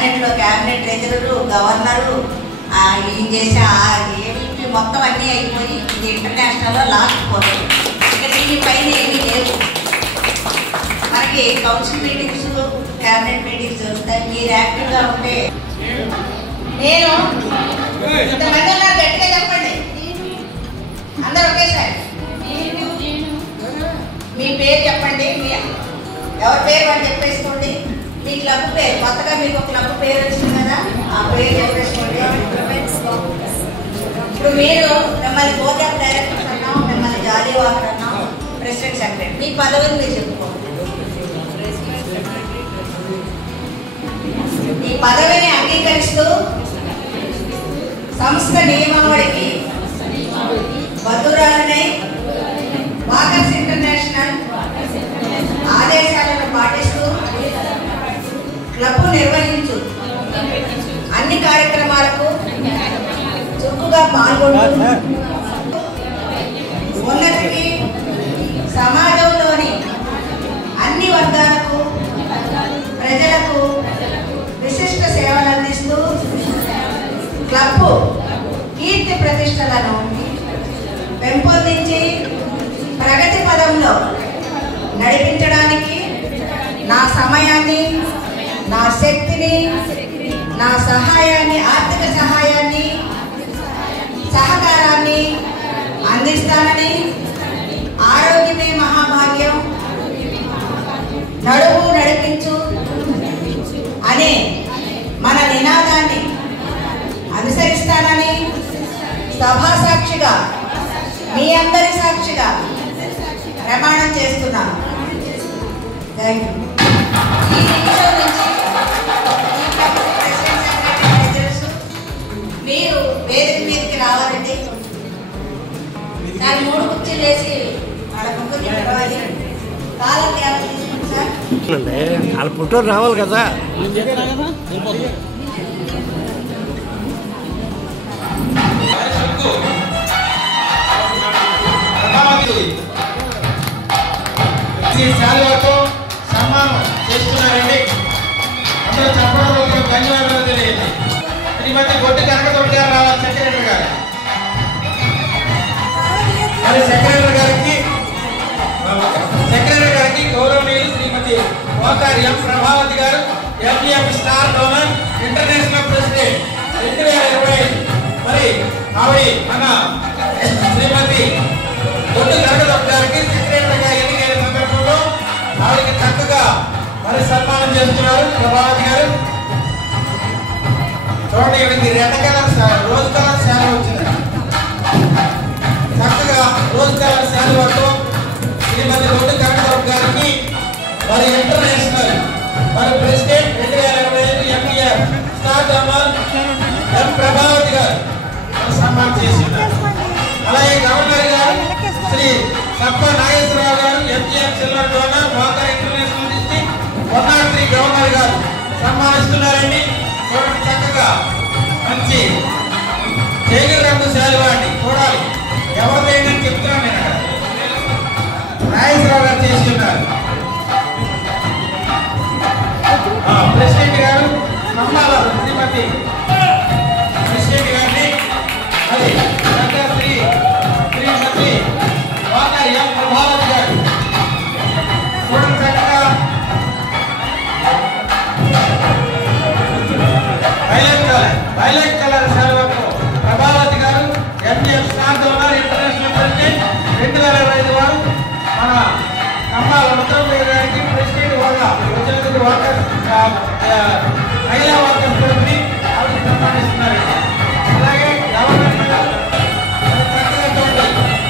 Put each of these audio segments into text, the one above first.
క్యాబినెట్లో cabinet treasurer, governor, ఈయన చేసే ఏమిటి మొత్తం అన్నీ అయిపోయి ఇది ఇంటర్నేషనల్లో లాస్ట్ పోతుంది. ఇక దీనిపైన ఏమీ లేవు. మనకి కౌన్సిల్ మీటింగ్స్, క్యాబినెట్ మీటింగ్స్ జరుగుతాయి. మీరు యాక్టివ్గా ఉంటే నేను ఇంతమంది ఉన్నారు, గట్టిగా చెప్పండి అందరూ ఒకేసారి. మీ పేరు చెప్పండి, ఎవరి పేరు వాళ్ళు చెప్పేసుకోండి. మీ క్లబ్ పేరు, కొత్తగా మీకు ఒక క్లబ్ పేరు వచ్చింది కదా, ఆ పేరు చెప్పేసుకోండి. ఇప్పుడు మీరు మిమ్మల్ని బోర్డ్ ఆఫ్ డైరెక్టర్స్ అన్నాం, మిమ్మల్ని జాలీ వాకర్ అన్నాం, ప్రెసిడెంట్ సెక్రటరీ. మీ పదవిని మీరు చెప్పుకోండి. ఈ పదవిని అంగీకరిస్తూ సంస్థ నియమావళికి బద్దురాలనే వాకర్స్ ఇంటర్నేషనల్ ఆదేశాలను పాటిస్తూ క్లబ్ నిర్వహించు అన్ని కార్యక్రమాలకు చురుకుగా పాల్గొంటూ ఉన్నతికి సమాజంలోని అన్ని వర్గాలకు ప్రజలకు విశిష్ట సేవలు అందిస్తూ క్లబ్ కీర్తి ప్రతిష్టలను పెంపొందించి ప్రగతి పదంలో నడిపించడానికి నా సమయాన్ని, నా శక్తిని, నా సహాయాన్ని, ఆర్థిక సహాయాన్ని, సహకారాన్ని అందిస్తానని, ఆరోగ్యమే మహాభాగ్యం, నడువు నడిపించు అనే మన నినాదాన్ని అనుసరిస్తానని సభాసాక్షిగా మీ అందరి సాక్షిగా ప్రమాణం చేస్తున్నాను. Thank you. ఈ నిమిషం నుంచి మీరు వేదిక మీదకి రావాలండి. దాని 3 కుర్చీలు వేసి వాళ్ళ ముగ్గురు రావాలి. కాలం కేవలం తీసుకుంటారు సార్, వాళ్ళ ఫోటో రావాలి కదా. శాలువాతో సన్మానం చేస్తున్నారండి. అందరూ చెప్పడంలో ధన్యవాదాలు తెలియండి. శ్రీమతి గొడ్డి కనకతోటి గారు రావాలి, సెక్రటరీ గారు. మరి సెక్రటరీ గారికి గౌరవనీయులు శ్రీమతి ఓకారి ఎం ప్రభావతి గారు, LPF star donor, international president 2025. మరి ఆవిడ మన శ్రీమతి గొడ్డి కనకతోటి గారికి సెక్రటరీగా ఎన్నికైన సందర్భంలో ఆవిడకి చక్కగా మరి సన్మానం చేస్తున్నారు ప్రభావతి గారు. చూడండి, ఇవిడికి red colour rose colour sari వచ్చింది. చక్కగా రోజ్ కలర్ శారీతో శ్రీమతి గొడ్డి కనకతోటి గారికి మరి ఇంటర్నేషనల్ మరి ప్రెసిడెంట్ 2025 ఎంపీఆర్ స్టార్ డోనర్ ఎం ప్రభావతి గారు సన్మానం చేస్తున్నారు. అలాగే గవర్నర్ గారు శ్రీ సప్ప నాగేశ్వరరావు గారు, MPR chiller donor, walker international district 103 governor గారు సన్మానిస్తున్నారండి. చూడండి, చక్కగా మంచి జైగర్ రంగు శాలువాండి చూడాలి. ఎవరిదేంటని చెప్తున్నాను నేను. అక్కడ నాగేశ్వరరావు గారు చేస్తున్నారు. ప్రెసిడెంట్ గారు నమ్మాల శ్రీమతి ప్రెసిడెంట్ గారిని అది శ్రీమతి వాకర్ ఎం ప్రభావతి గారు చూడండి చక్కగా వైలెట్ కలర్ శాలువాతో ప్రభావతి గారు, MPF star donor, international president 2025 వారు మన కమ్మాల ముద్రపల్లి గారికి ప్రెసిడెంట్ హోదా వచ్చినందుకు వాకర్ మహిళా వాకర్ తరఫుని ఆవిడకి సన్మానిస్తున్నారు. అలాగే గవర్నర్ చక్కగా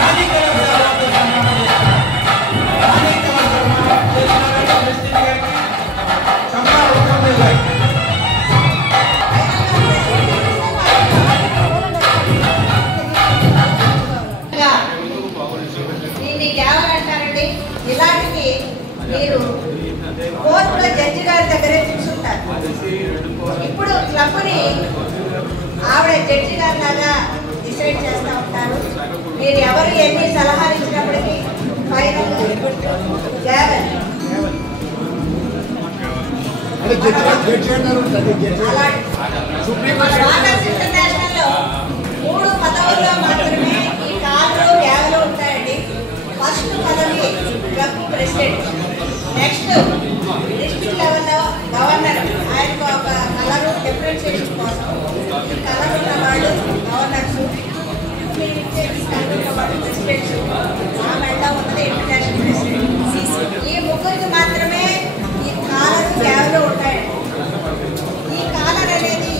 రాణి కలర్ శాలువాతో సన్మానం చేస్తున్నారు. రాణి కలర్ సన్మానం చేస్తున్నారంటే ప్రెసిడెంట్ గారికి కమ్మాల ముద్రపల్లి గారికి. దీన్ని కేవలంటారండి. ఇలాంటివి మీరు కోర్టులో జడ్జి గారి దగ్గరే చూసుంటారు. ఇప్పుడు క్లబ్ని ఆవిడ జడ్జి గారి లాగా డిసైడ్ చేస్తూ ఉంటారు. మీరు ఎవరు ఎన్ని సలహాలు ఇచ్చినప్పటికీ ఫైనల్ గ్యావెల్ వాకర్స్ ఇంటర్నేషనల్ లో 3 పదవుల్లో మాత్రమే ఈ కాళ్ళు యాగలు ఉంటాయండి. ఫస్ట్ పదవి క్లబ్ ప్రెసిడెంట్, నెక్స్ట్ డిస్ట్రిక్ట్ లెవెల్లో గవర్నర్. ఆయనకు ఒక కలర్ డిఫరెన్షియేషన్ కోసం ఈ కలర్ ఉన్న వాళ్ళు గవర్నర్స్, మీరు ఇచ్చే ఈ కలర్ ఉన్న వాళ్ళు ప్రెసిడెంట్స్, ఆ మెడ ఉన్నది ఇంటర్నేషనల్ ప్రెసిడెంట్. ఈ ముగ్గురికి మాత్రమే ఈ కాలర్ యాగలు ఉంటాయండి. ఈ కాలర్ అనేది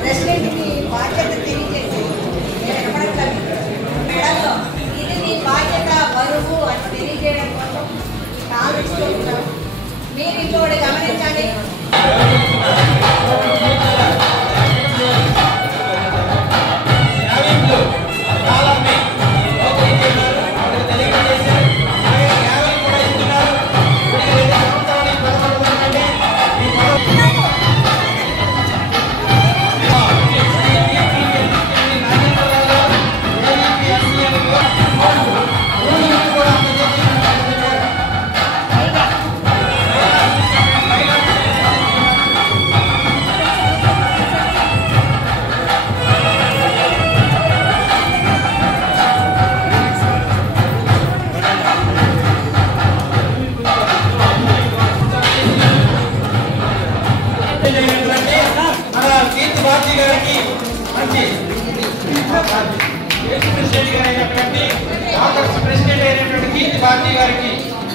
ప్రెసిడెంట్కి బాధ్యత తెలియజేసేది. నేను ఎప్పటికీ మెడలో ఇది నీ బాధ్యత బరువు అని తెలియజేయడం కోసం కాలు ఇస్తూ ఉంటాం. మీరు ఇంకోటి గమనించాలి,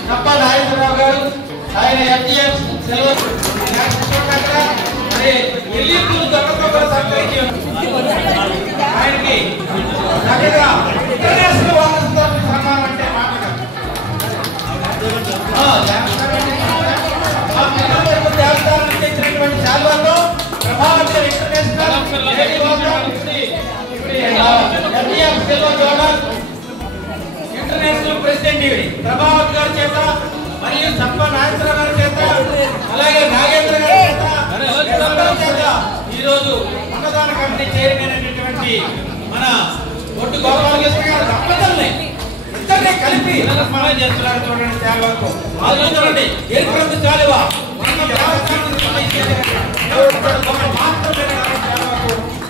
నప్పా నాగేశ్వరరావు గారు, ఆయన ఎఫ్టీఎఫ్ సెలవు ఆయనకి చక్కగా ఇంటర్నేషనల్ వాకర్స్తో సన్మానం అంటే మాట దేవస్థానానికి ఇచ్చినటువంటి శాల్వాతో ప్రభావంతో ఇంటర్నేషనల్ ఎఫ్టీఎఫ్ సెలవు జోనల్ ఇంటర్నేషనల్ ప్రెసిడెంట్ ఇవి ప్రభావత్ గారి చేత మరియు సప్ప నాగేశ్వర గారి చేత అలాగే నాగేంద్ర గారి చేత ఈ రోజు అన్నదాన కమిటీ చైర్మన్ అయినటువంటి మన ఒట్టు గోపాలకృష్ణ గారు దంపతుల్ని ఇద్దరిని కలిపి సన్మానం చేస్తున్నారు. చూడండి సేవకు ఆలోచించండి. ఏర్పడింది చాలువా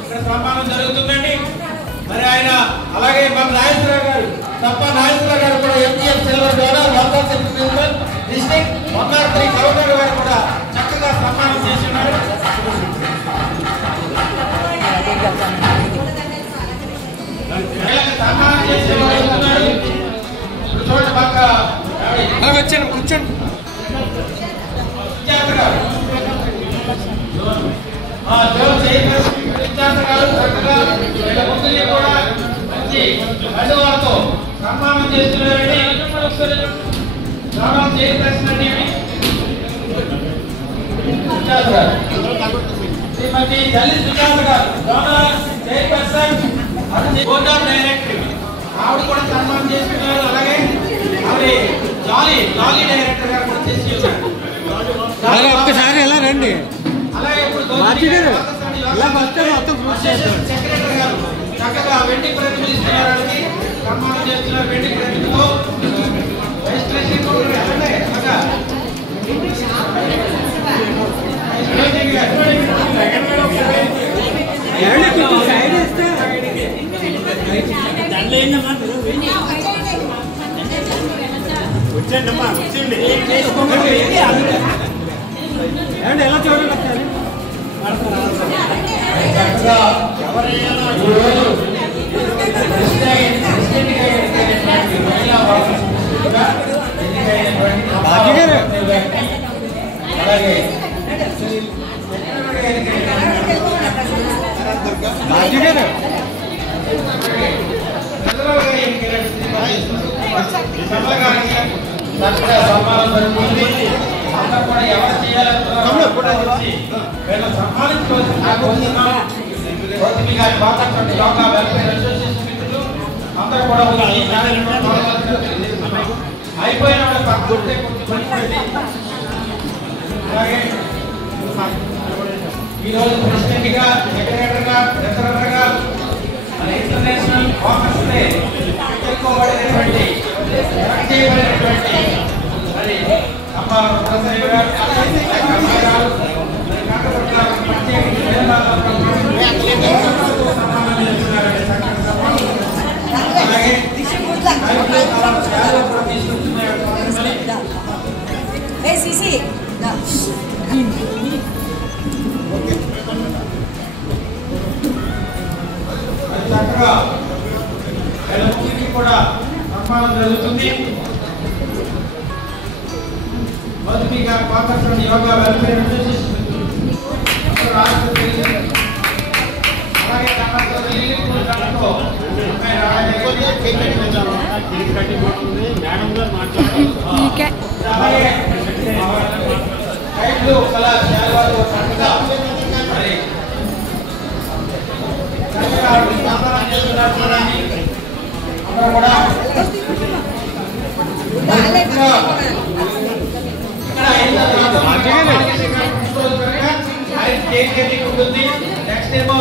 ఇక్కడ సన్మానం జరుగుతుందండి. మరి ఆయన అలాగే మన నాగేశ్వరరావు గారు తప్ప నాగేశ్వరరావు గారు కూడా ఎఫ్టీఎఫ్ సిల్వర్ ద్వారా డిస్ట్రిక్ట్ 103 గవర్నర్ గారు కూడా చక్కగా సన్మానం చేస్తున్నారు. సన్మానం చేసే చూడండి బాగా వచ్చాను కూర్చోండి. వారితో సన్మానం చేస్తున్నారండి. శ్రీమతి తల్లి సుజాత గారు చైర్పర్సన్ బోర్డ్ ఆఫ్ డైరెక్టర్, ఆవిడ కూడా సన్మానం చేస్తున్నారు. అలాగే ఆవిడ జాలీ డైరెక్టర్ గారు కూడా చేసి ఒక్కసారి ఎలా రండి. అలాగే ఇప్పుడు సెక్రటరీ గారు చక్కగా వెండి ప్రతిమలు ఇస్తున్నారు. సన్మానం చేస్తున్నారు. వెండి ప్రతిమతో ఎలా చూడండి అయిపోయిన ఈరోజు ప్రెసిడెంట్ గా, సెక్రటరీ గా, ట్రెజరర్ గా ఇంటర్నేషనల్ వాకర్స్ డే ఎన్నుకోబడినటువంటి మరి అమ్మ చక్కగా కూడా సన్మానం జరుగుతుంది. మొదటిగా పాకిస్తాన్ యోగా వెల్ఫేర్ అలాగే నెక్స్ట్ ఏమో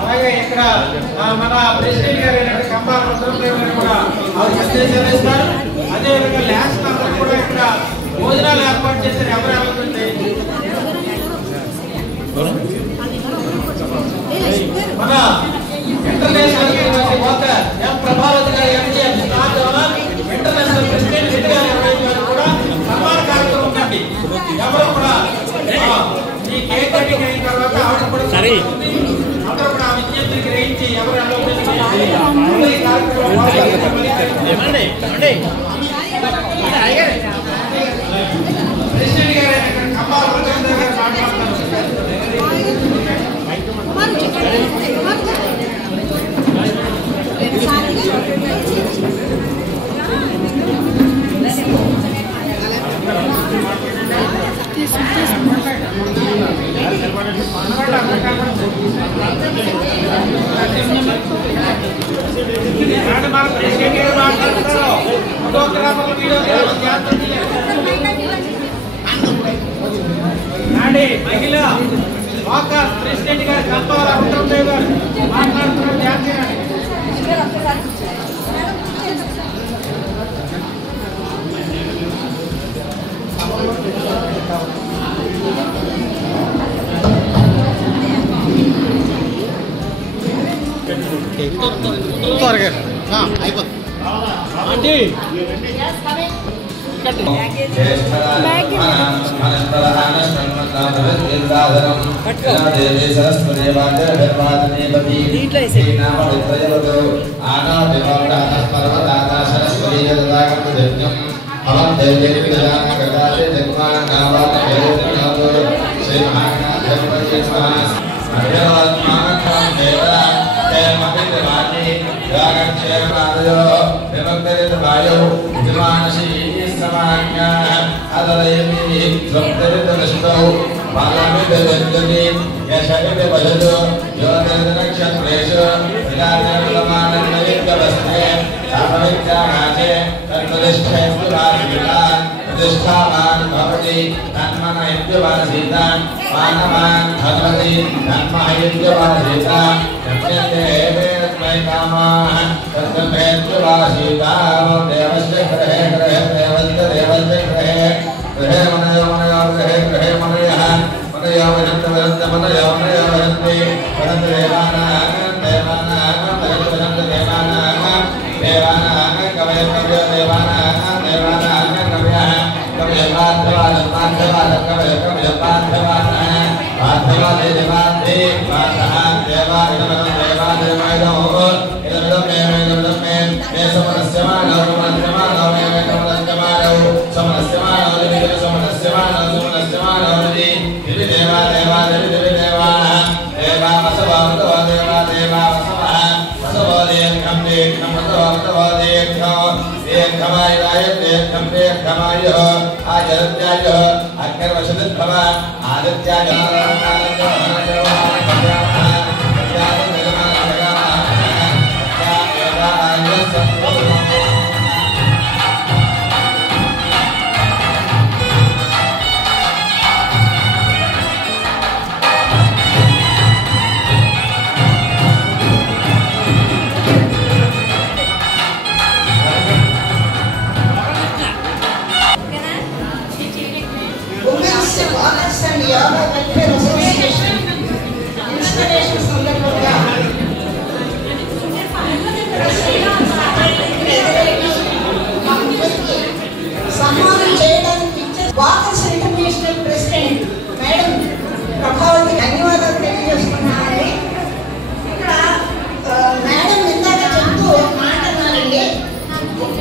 అలాగే ఇక్కడ మన ప్రెసిడెంట్ గారు కంపాల కూడా సందేశాలు ఇస్తారు. అదేవిధంగా ల్యాక్స్ అందరూ కూడా ఇక్కడ భోజనాలు ఏర్పాటు చేశారు. ఎవరు ఏమవుతుంది మన ఇంటర్నేషనల్ ప్రభావతి గారు ఇంటర్నేషనల్ ప్రెసిడెంట్ కూడా సన్మాన కార్యక్రమం ఉందండి. ఎవరు కూడా ఈ కేక్ కటింగ్ అయిన తర్వాత ఆవిడ కూడా అందరూ కూడా ఆ విజ్ఞప్తిని గ్రహించి ఎవరు ప్రెసిడెంట్ గారు కంపాల ప్రజలందరూ గారు మాట్లాడుతున్నారు. మహిళ వాకర్ ప్రెసిడెంట్ గారు కంపాల అమృతరావు గారు మాట్లాడుతున్నారు. Women's Pakistan Yoga Welfare Association, Institute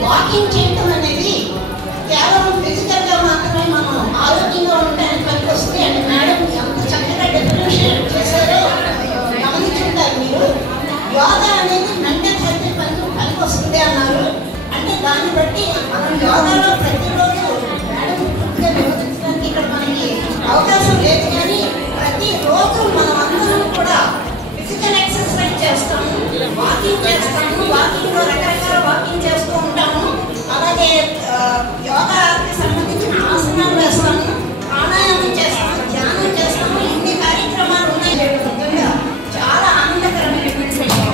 walking చేయటం అనేది కేవలం ఫిజికల్గా మాత్రమే మనం ఆరోగ్యంగా ఉండడానికి పనికొస్తుంది అంటే మేడం ఎంత చక్కగా డెఫినేషన్ చేశారో గమనించుంటారు మీరు. యోగా అనేది మెంటల్ హెల్త్ పనికొస్తుంది అన్నారు. అంటే దాన్ని బట్టి మనం యోగాలో ప్రతిరోజు మేడం పూర్తిగా వివరించడానికి ఇక్కడ మనకి అవకాశం లేదు, కానీ ప్రతిరోజు మనం అందరం కూడా ఫిజికల్ ఎక్సర్సైజ్ చేస్తాము, వాకింగ్ చేస్తాము. వాకింగ్లో రకరకాల వాకింగ్ చేస్తూ ఉంటాము. అలాగే యోగాకి సంబంధించిన ఆసనాలు వేస్తాము, ప్రాణాయామం చేస్తాము, ధ్యానం చేస్తాము. ఇన్ని కార్యక్రమాలు ఉన్నాయి. నిజంగా చాలా ఆనందకరమైనటువంటి విషయం.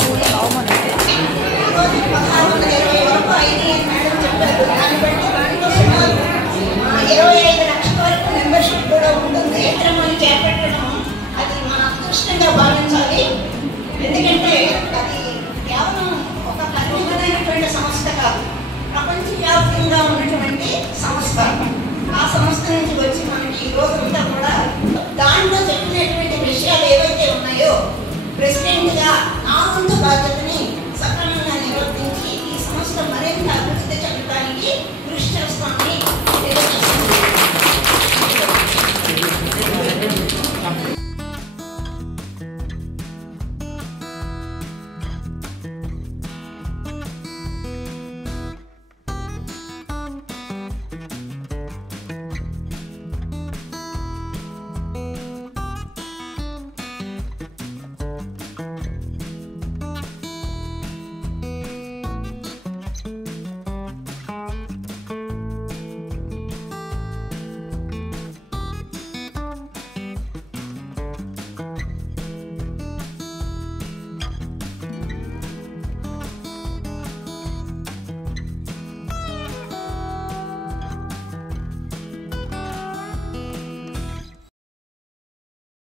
ఈరోజు 1620 వరకు అయింది మేడం చెప్పారు. దాన్ని బట్టి దాంట్లో సుమారు 25 లక్షల వరకు మెంబర్షిప్ కూడా ఉంటుంది. కార్యక్రమాన్ని చేపట్టడం అది మన అదృష్టంగా భావించాలి. ఎందుకంటే అది కేవలం ఒక పరిమితమైనటువంటి సంస్థ కాదు, ప్రపంచవ్యాప్తంగా ఉన్నటువంటి సంస్థ. ఆ సంస్థ నుంచి వచ్చి మనకి ఈ రోజంతా కూడా